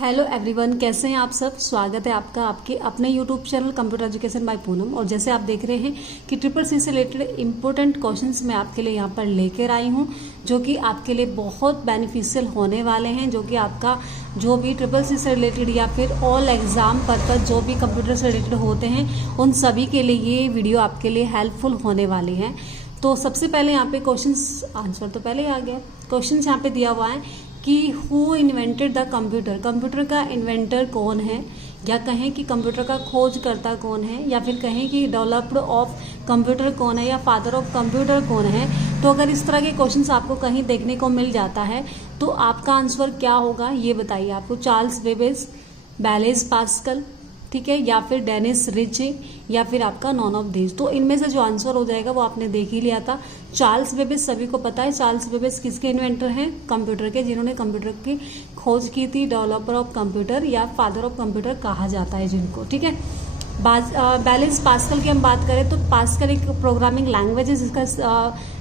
Hello everyone, कैसे हैं आप सब। स्वागत है आपका आपके अपने YouTube channel computer education by Poonam. और जैसे आप देख रहे हैं कि ट्रिपल सी से रिलेटेड इंपॉर्टेंट क्वेश्चंस मैं आपके लिए यहाँ पर लेकर आई हूँ, जो कि आपके लिए बहुत बेनिफिशियल होने वाले हैं, जो कि आपका जो भी ट्रिपल सी से रिलेटेड या फिर ऑल एग्जाम पर्पज जो भी कंप्यूटर से रिलेटेड होते हैं उन सभी के लिए ये वीडियो आपके लिए हेल्पफुल होने वाली है। तो सबसे पहले यहाँ पे क्वेश्चंस आंसर तो पहले ही आ गया। क्वेश्चंस यहाँ पे दिया हुआ है कि who invented the computer, computer का इन्वेंटर कौन है, या कहें कि कंप्यूटर का खोजकर्ता कौन है, या फिर कहें कि डेवलप्ड ऑफ कंप्यूटर कौन है, या फादर ऑफ कंप्यूटर कौन है। तो अगर इस तरह के क्वेश्चंस आपको कहीं देखने को मिल जाता है तो आपका आंसर क्या होगा ये बताइए आपको। चार्ल्स बेबेज, ब्लेज पास्कल, ठीक है, या फिर डेनिस रिचे, या फिर आपका नॉन ऑफ दीज। तो इनमें से जो आंसर हो जाएगा वो आपने देख ही लिया था। चार्ल्स बेबेज सभी को पता है। चार्ल्स बेबेज किसके इन्वेंटर हैं? कंप्यूटर के, जिन्होंने कंप्यूटर की खोज की थी। डेवलपर ऑफ कंप्यूटर या फादर ऑफ कंप्यूटर कहा जाता है जिनको, ठीक है। ब्लेज पास्कल की हम बात करें तो पास्कल एक प्रोग्रामिंग लैंग्वेज है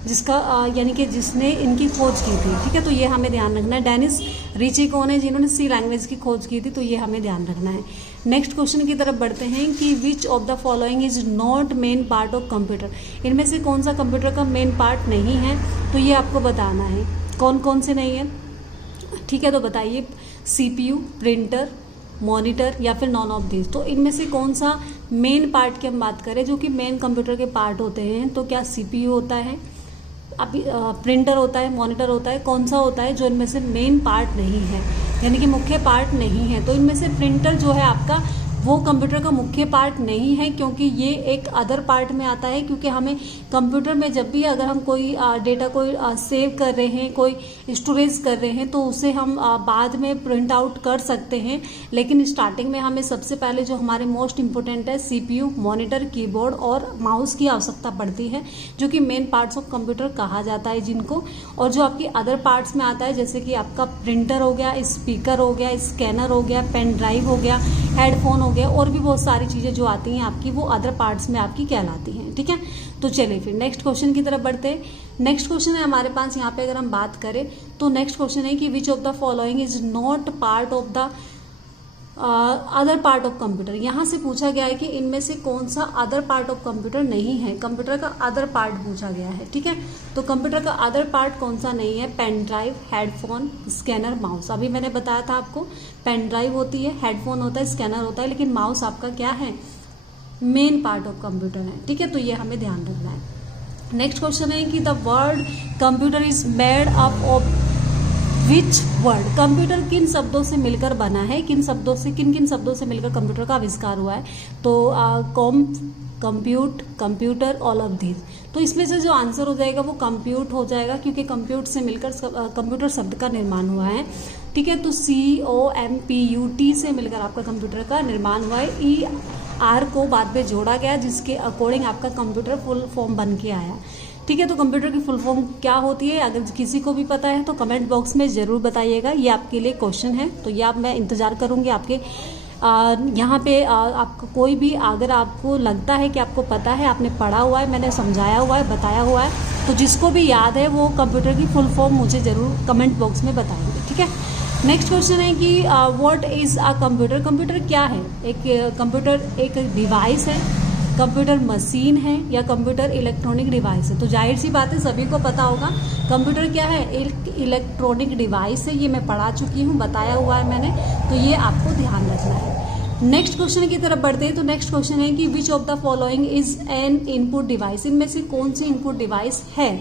जिसका यानी कि जिसने इनकी खोज की थी, ठीक है। तो ये हमें ध्यान रखना है। डेनिस रिची कौन है? जिन्होंने सी लैंग्वेज की खोज की थी, तो ये हमें ध्यान रखना है। नेक्स्ट क्वेश्चन की तरफ बढ़ते हैं कि which of the following is not main part of computer. इनमें से कौन सा कंप्यूटर का मेन पार्ट नहीं है, तो ये आपको बताना है कौन कौन से नहीं है, ठीक है। तो बताइए CPU, प्रिंटर, मॉनिटर या फिर नॉन ऑफ दिस। तो इनमें से कौन सा मेन पार्ट की हम बात करें, जो कि मेन कंप्यूटर के पार्ट होते हैं, तो क्या CPU होता है, अभी प्रिंटर होता है, मॉनिटर होता है, कौन सा होता है जो इनमें से मेन पार्ट नहीं है, यानी कि मुख्य पार्ट नहीं है। तो इनमें से प्रिंटर जो है आपका वो कंप्यूटर का मुख्य पार्ट नहीं है, क्योंकि ये एक अदर पार्ट में आता है। क्योंकि हमें कंप्यूटर में जब भी अगर हम कोई डेटा कोई सेव कर रहे हैं, कोई स्टोरेज कर रहे हैं, तो उसे हम बाद में प्रिंट आउट कर सकते हैं। लेकिन स्टार्टिंग में हमें सबसे पहले जो हमारे मोस्ट इंपोर्टेंट है CPU, मॉनिटर, कीबोर्ड और माउस की आवश्यकता पड़ती है, जो कि मेन पार्ट्स ऑफ कंप्यूटर कहा जाता है जिनको। और जो आपकी अदर पार्ट्स में आता है, जैसे कि आपका प्रिंटर हो गया, स्पीकर हो गया, स्कैनर हो गया, पेन ड्राइव हो गया, हेडफोन हो गया, और भी बहुत सारी चीजें जो आती हैं आपकी वो अदर पार्ट्स में आपकी कहलाती हैं, ठीक है। तो चलिए फिर नेक्स्ट क्वेश्चन की तरफ बढ़ते हैं। नेक्स्ट क्वेश्चन है हमारे पास यहाँ पे, अगर हम बात करें तो नेक्स्ट क्वेश्चन है कि which of the following is not part of the other part of computer. यहाँ से पूछा गया है कि इनमें से कौन सा अदर पार्ट ऑफ कंप्यूटर नहीं है। कंप्यूटर का अदर पार्ट पूछा गया है, ठीक है। तो कंप्यूटर का अदर पार्ट कौन सा नहीं है? Pen drive, headphone, scanner, mouse. अभी मैंने बताया था आपको, पेन ड्राइव होती है, हेडफोन होता है, स्कैनर होता है, लेकिन माउस आपका क्या है? मेन पार्ट ऑफ कंप्यूटर है, ठीक है। तो ये हमें ध्यान रखना है। नेक्स्ट क्वेश्चन है कि the word computer is made up of which word. Computer किन शब्दों से मिलकर बना है, किन किन शब्दों से मिलकर कंप्यूटर का आविष्कार हुआ है? तो compute, computer, all of this. तो इसमें से जो आंसर हो जाएगा वो कंप्यूट हो जाएगा, क्योंकि कंप्यूट से मिलकर कंप्यूटर शब्द का निर्माण हुआ है, ठीक है। तो COMPUT से मिलकर आपका कंप्यूटर का निर्माण हुआ है। ER को बाद में जोड़ा गया, जिसके अकॉर्डिंग आपका कंप्यूटर फुल फॉर्म बन के आया, ठीक है। तो कंप्यूटर की फुल फॉर्म क्या होती है, अगर किसी को भी पता है तो कमेंट बॉक्स में ज़रूर बताइएगा। ये आपके लिए क्वेश्चन है, तो ये मैं इंतज़ार करूँगी आपके यहाँ पे आपको कोई भी अगर आपको लगता है कि आपको पता है, आपने पढ़ा हुआ है, मैंने समझाया हुआ है, बताया हुआ है, तो जिसको भी याद है वो कंप्यूटर की फुल फॉर्म मुझे ज़रूर कमेंट बॉक्स में बताएंगे, ठीक है। नेक्स्ट क्वेश्चन है कि what is a computer. Computer क्या है? एक कंप्यूटर एक डिवाइस है, कंप्यूटर मशीन है, या कंप्यूटर इलेक्ट्रॉनिक डिवाइस है। तो जाहिर सी बात है सभी को पता होगा कंप्यूटर क्या है, एक इलेक्ट्रॉनिक डिवाइस है। ये मैं पढ़ा चुकी हूँ, बताया हुआ है मैंने, तो ये आपको ध्यान रखना है। नेक्स्ट क्वेश्चन की तरफ बढ़ते हैं। तो नेक्स्ट क्वेश्चन है कि which of the following is an input device. इनमें से कौन सी इनपुट डिवाइस है?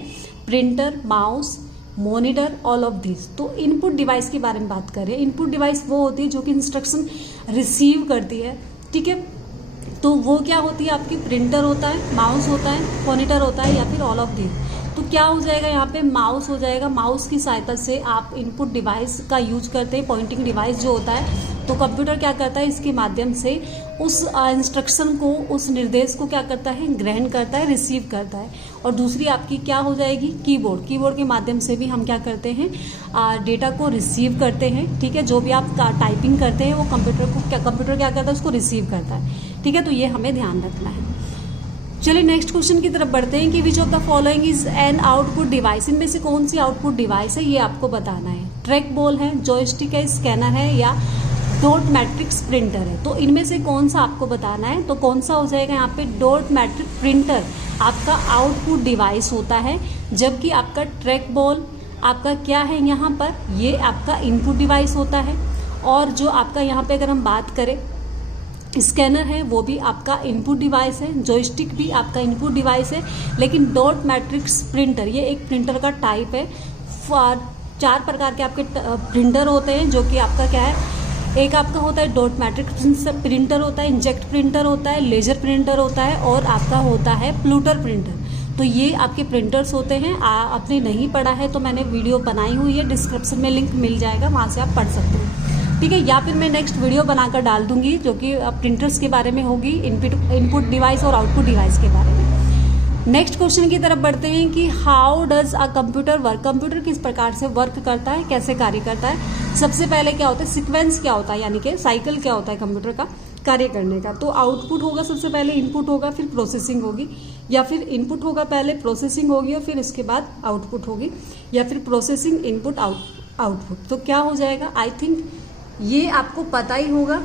Printer, mouse, monitor, all of this. तो इनपुट डिवाइस के बारे में बात करें, इनपुट डिवाइस वो होती है जो कि इंस्ट्रक्शन रिसीव करती है, ठीक है। तो वो क्या होती है आपकी? प्रिंटर होता है, माउस होता है, मॉनिटर होता है, या फिर ऑल ऑफ दिस। तो क्या हो जाएगा यहाँ पे? माउस हो जाएगा। माउस की सहायता से आप इनपुट डिवाइस का यूज करते हैं, पॉइंटिंग डिवाइस जो होता है। तो कंप्यूटर क्या करता है? इसके माध्यम से उस इंस्ट्रक्शन को, उस निर्देश को क्या करता है? ग्रहण करता है, रिसीव करता है। और दूसरी आपकी क्या हो जाएगी? कीबोर्ड। कीबोर्ड के माध्यम से भी हम क्या करते हैं? डेटा को रिसीव करते हैं, ठीक है। जो भी आप टाइपिंग करते हैं वो कंप्यूटर क्या करता है? उसको रिसीव करता है, ठीक है। तो ये हमें ध्यान रखना है। चलिए नेक्स्ट क्वेश्चन की तरफ बढ़ते हैं कि which of the following is an output device. इनमें से कौन सी आउटपुट डिवाइस है ये आपको बताना है। ट्रैक बॉल है, जॉयस्टिक है, स्कैनर है, या डॉट मैट्रिक्स प्रिंटर है। तो इनमें से कौन सा आपको बताना है, तो कौन सा हो जाएगा यहाँ पे, डॉट मैट्रिक प्रिंटर आपका आउटपुट डिवाइस होता है, जबकि आपका ट्रैक बॉल आपका क्या है यहाँ पर, ये आपका इनपुट डिवाइस होता है। और जो आपका यहाँ पे अगर हम बात करें स्कैनर है वो भी आपका इनपुट डिवाइस है, जॉयस्टिक भी आपका इनपुट डिवाइस है। लेकिन डॉट मैट्रिक्स प्रिंटर ये एक प्रिंटर का टाइप है। 4 प्रकार के आपके प्रिंटर होते हैं, जो कि आपका क्या है, एक आपका होता है डॉट मैट्रिक्स प्रिंटर होता है, इंजेक्ट प्रिंटर होता है, लेजर प्रिंटर होता है, और आपका होता है प्लूटर प्रिंटर। तो ये आपके प्रिंटर्स होते हैं। आपने नहीं पढ़ा है तो मैंने वीडियो बनाई हुई है, डिस्क्रिप्शन में लिंक मिल जाएगा, वहाँ से आप पढ़ सकते हो, ठीक है। या फिर मैं नेक्स्ट वीडियो बनाकर डाल दूंगी जो कि प्रिंटर्स के बारे में होगी, इनपुट डिवाइस और आउटपुट डिवाइस के बारे में। नेक्स्ट क्वेश्चन की तरफ बढ़ते हैं कि how does a computer work, computer किस प्रकार से वर्क करता है, कैसे कार्य करता है। सबसे पहले क्या होता है, सीक्वेंस क्या होता है, यानी कि साइकिल क्या होता है कंप्यूटर का कार्य करने का। तो आउटपुट होगा, सबसे पहले इनपुट होगा, फिर प्रोसेसिंग होगी, या फिर इनपुट होगा पहले, प्रोसेसिंग होगी और फिर इसके बाद आउटपुट होगी, या फिर प्रोसेसिंग इनपुट आउटपुट। तो क्या हो जाएगा, आई थिंक ये आपको पता ही होगा।